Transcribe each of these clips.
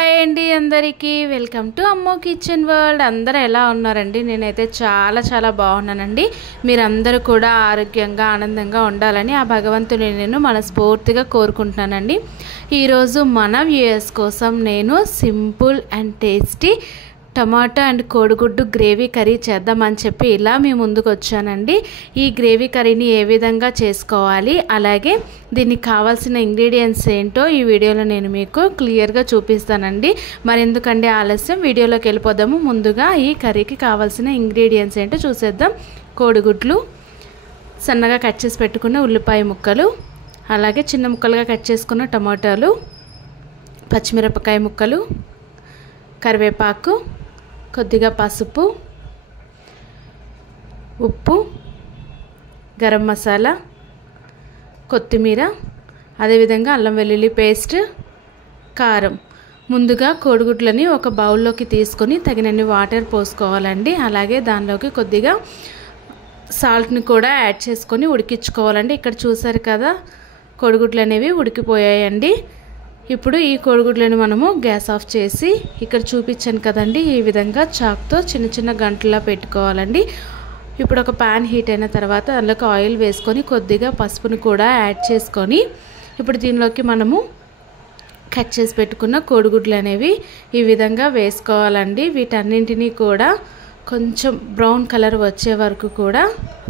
Hi అండి అందరికీ welcome to అమ్మో కిచెన్ వరల్డ్. అందరూ ఎలా ఉన్నారండి? నేనైతే చాలా బాగున్నానండి. మీరందరూ కూడా ఆరోగ్యంగా ఆనందంగా ఉండాలని ఆ భగవంతుని నేను మనస్ఫూర్తిగా కోరుకుంటున్నానండి. ఈరోజు మన వ్యూయర్స్ కోసం నేను simple and tasty tomato and కోడిగుడ్డు గ్రేవీ కర్రీ చేద్దామని చెప్పి ఇలా మీ ముందుకు వచ్చానండి. ఈ గ్రేవీ కర్రీని ఏ విధంగా చేసుకోవాలి, అలాగే దీనికి కావాల్సిన ఇంగ్రీడియంట్స్ ఏంటో ఈ వీడియోలో నేను మీకు క్లియర్గా చూపిస్తానండి. మరి ఎందుకంటే ఆలస్యం, వీడియోలోకి వెళ్ళిపోదాము. ముందుగా ఈ కర్రీకి కావాల్సిన ఇంగ్రీడియంట్స్ ఏంటో చూసేద్దాం. కోడిగుడ్లు, సన్నగా కట్ చేసి పెట్టుకున్న ఉల్లిపాయ ముక్కలు, అలాగే చిన్న ముక్కలుగా కట్ చేసుకున్న టమాటాలు, పచ్చిమిరపకాయ ముక్కలు, కరివేపాకు, కొద్దిగా పసుపు, ఉప్పు, గరం మసాలా, కొత్తిమీర, అదేవిధంగా అల్లం వెల్లుల్లి పేస్ట్, కారం. ముందుగా కోడిగుడ్లని ఒక బౌల్లోకి తీసుకొని తగినన్ని వాటర్ పోసుకోవాలండి. అలాగే దానిలోకి కొద్దిగా సాల్ట్ని కూడా యాడ్ చేసుకొని ఉడికించుకోవాలండి. ఇక్కడ చూసారు కదా, కోడిగుడ్లు అనేవి ఉడికిపోయాయండి. ఇప్పుడు ఈ కోడిగుడ్లను మనము గ్యాస్ ఆఫ్ చేసి ఇక్కడ చూపించాను కదండి, ఈ విధంగా చాక్తో చిన్న గంటలా పెట్టుకోవాలండి. ఇప్పుడు ఒక ప్యాన్ హీట్ అయిన తర్వాత అందులోకి ఆయిల్ వేసుకొని కొద్దిగా పసుపుని కూడా యాడ్ చేసుకొని ఇప్పుడు దీనిలోకి మనము కట్ చేసి పెట్టుకున్న కోడిగుడ్లు అనేవి ఈ విధంగా వేసుకోవాలండి. వీటన్నింటినీ కూడా కొంచెం బ్రౌన్ కలర్ వచ్చే వరకు కూడా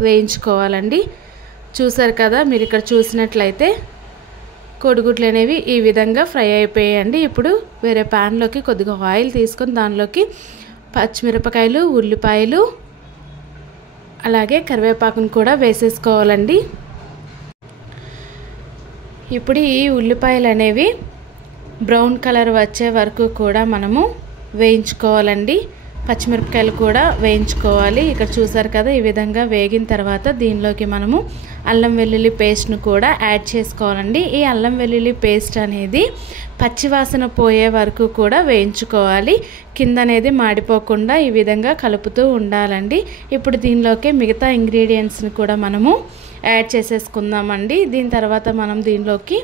వేయించుకోవాలండి. చూసారు కదా, మీరు ఇక్కడ చూసినట్లయితే కోడిగుడ్లు అనేవి ఈ విధంగా ఫ్రై అయిపోయాయండి. ఇప్పుడు వేరే ప్యాన్లోకి కొద్దిగా ఆయిల్ తీసుకొని దానిలోకి పచ్చిమిరపకాయలు, ఉల్లిపాయలు, అలాగే కరివేపాకును కూడా వేసేసుకోవాలండి. ఇప్పుడు ఈ ఉల్లిపాయలు అనేవి బ్రౌన్ కలర్ వచ్చే వరకు కూడా మనము వేయించుకోవాలండి. పచ్చిమిరపకాయలు కూడా వేయించుకోవాలి. ఇక్కడ చూసారు కదా, ఈ విధంగా వేగిన తర్వాత దీనిలోకి మనము అల్లం వెల్లుల్లి పేస్ట్ను కూడా యాడ్ చేసుకోవాలండి. ఈ అల్లం వెల్లుల్లి పేస్ట్ అనేది పచ్చివాసన పోయే వరకు కూడా వేయించుకోవాలి. కింద అనేది మాడిపోకుండా ఈ విధంగా కలుపుతూ ఉండాలండి. ఇప్పుడు దీనిలోకి మిగతా ఇంగ్రీడియంట్స్ని కూడా మనము యాడ్ చేసేసుకుందామండి. దీని తర్వాత మనం దీనిలోకి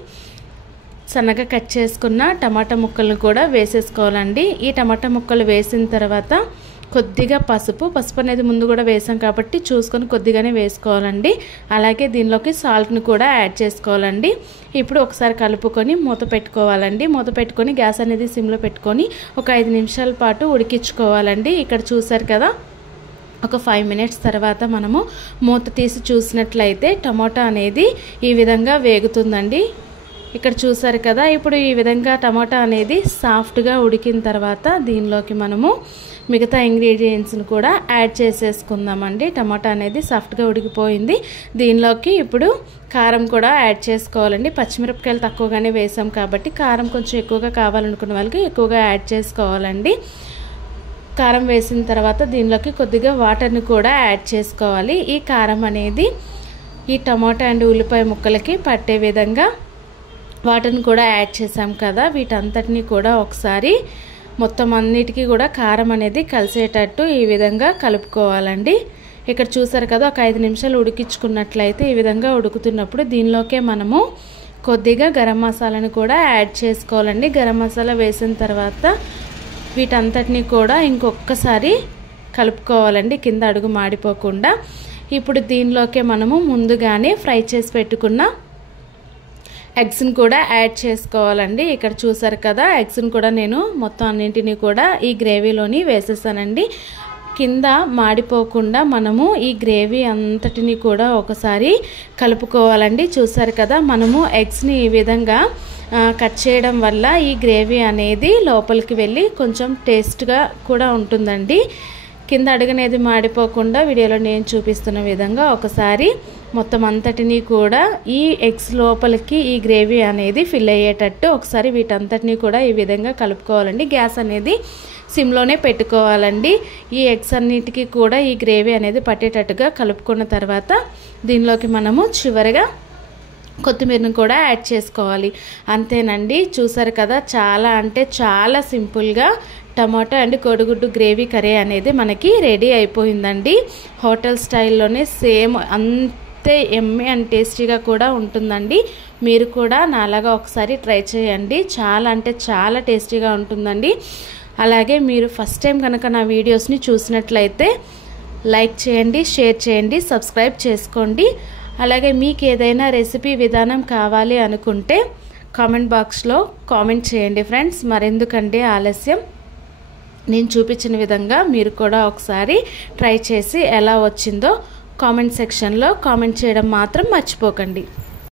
సన్నగా కట్ చేసుకున్న టమాటా ముక్కలను కూడా వేసేసుకోవాలండి. ఈ టమాటా ముక్కలు వేసిన తర్వాత కొద్దిగా పసుపు అనేది ముందు కూడా వేసాం కాబట్టి చూసుకొని కొద్దిగానే వేసుకోవాలండి. అలాగే దీనిలోకి సాల్ట్ని కూడా యాడ్ చేసుకోవాలండి. ఇప్పుడు ఒకసారి కలుపుకొని మూత పెట్టుకోవాలండి. మూత పెట్టుకొని గ్యాస్ అనేది సిమ్లో పెట్టుకొని ఒక 5 నిమిషాల పాటు ఉడికించుకోవాలండి. ఇక్కడ చూసారు కదా, ఒక 5 మినిట్స్ తర్వాత మనము మూత తీసి చూసినట్లయితే టమాటా అనేది ఈ విధంగా వేగుతుందండి. ఇక్కడ చూసారు కదా, ఇప్పుడు ఈ విధంగా టమాటా అనేది సాఫ్ట్గా ఉడికిన తర్వాత దీనిలోకి మనము మిగతా ఇంగ్రీడియంట్స్ని కూడా యాడ్ చేసేసుకుందామండి. టమాటా అనేది సాఫ్ట్గా ఉడికిపోయింది. దీనిలోకి ఇప్పుడు కారం కూడా యాడ్ చేసుకోవాలండి. పచ్చిమిరపకాయలు తక్కువగానే వేసాం కాబట్టి కారం కొంచెం ఎక్కువగా కావాలనుకున్న వాళ్ళకి ఎక్కువగా యాడ్ చేసుకోవాలండి. కారం వేసిన తర్వాత దీనిలోకి కొద్దిగా వాటర్ని కూడా యాడ్ చేసుకోవాలి. ఈ కారం అనేది ఈ టమాటా అండ్ ఉల్లిపాయ ముక్కలకి పట్టే విధంగా వాటర్ని కూడా యాడ్ చేసాం కదా, వీటంతటిని కూడా ఒకసారి మొత్తం అన్నిటికీ కూడా కారం అనేది కలిసేటట్టు ఈ విధంగా కలుపుకోవాలండి. ఇక్కడ చూసారు కదా, ఒక 5 నిమిషాలు ఉడికించుకున్నట్లయితే ఈ విధంగా ఉడుకుతున్నప్పుడు దీనిలోకే మనము కొద్దిగా గరం మసాలాను కూడా యాడ్ చేసుకోవాలండి. గరం మసాలా వేసిన తర్వాత వీటంతటిని కూడా ఇంకొకసారి కలుపుకోవాలండి, కింద అడుగు మాడిపోకుండా. ఇప్పుడు దీనిలోకే మనము ముందుగానే ఫ్రై చేసి పెట్టుకున్న ఎగ్స్ని కూడా యాడ్ చేసుకోవాలండి. ఇక్కడ చూసారు కదా, ఎగ్స్ని కూడా నేను మొత్తం అన్నింటినీ కూడా ఈ గ్రేవీలోని వేసేసానండి. కింద మాడిపోకుండా మనము ఈ గ్రేవీ అంతటిని కూడా ఒకసారి కలుపుకోవాలండి. చూసారు కదా, మనము ఎగ్స్ని ఈ విధంగా కట్ చేయడం వల్ల ఈ గ్రేవీ అనేది లోపలికి వెళ్ళి కొంచెం టేస్ట్గా కూడా ఉంటుందండి. కింద అడుగనేది మాడిపోకుండా వీడియోలో నేను చూపిస్తున్న విధంగా ఒకసారి మొత్తం అంతటినీ కూడా ఈ ఎగ్స్ లోపలికి ఈ గ్రేవీ అనేది ఫిల్ అయ్యేటట్టు ఒకసారి వీటంతటినీ కూడా ఈ విధంగా కలుపుకోవాలండి. గ్యాస్ అనేది సిమ్లోనే పెట్టుకోవాలండి. ఈ ఎగ్స్ అన్నిటికీ కూడా ఈ గ్రేవీ అనేది పట్టేటట్టుగా కలుపుకున్న తర్వాత దీనిలోకి మనము చివరిగా కొత్తిమీరను కూడా యాడ్ చేసుకోవాలి. అంతేనండి, చూసారు కదా, చాలా అంటే చాలా సింపుల్గా టమాటా అండ్ కోడిగుడ్డు గ్రేవీ కర్రీ అనేది మనకి రెడీ అయిపోయిందండి. హోటల్ స్టైల్లోనే సేమ్ అంతే ఎమ్మె అండ్ టేస్టీగా కూడా ఉంటుందండి. మీరు కూడా నాలాగా ఒకసారి ట్రై చేయండి. చాలా అంటే చాలా టేస్టీగా ఉంటుందండి. అలాగే మీరు ఫస్ట్ టైం కనుక నా వీడియోస్ని చూసినట్లయితే లైక్ చేయండి, షేర్ చేయండి, సబ్స్క్రైబ్ చేసుకోండి. అలాగే మీకు ఏదైనా రెసిపీ విధానం కావాలి అనుకుంటే కామెంట్ బాక్స్లో కామెంట్ చేయండి ఫ్రెండ్స్. మరెందుకంటే ఆలస్యం, నేను చూపించిన విధంగా మీరు కూడా ఒకసారి ట్రై చేసి ఎలా వచ్చిందో కామెంట్ సెక్షన్లో కామెంట్ చేయడం మాత్రం మర్చిపోకండి.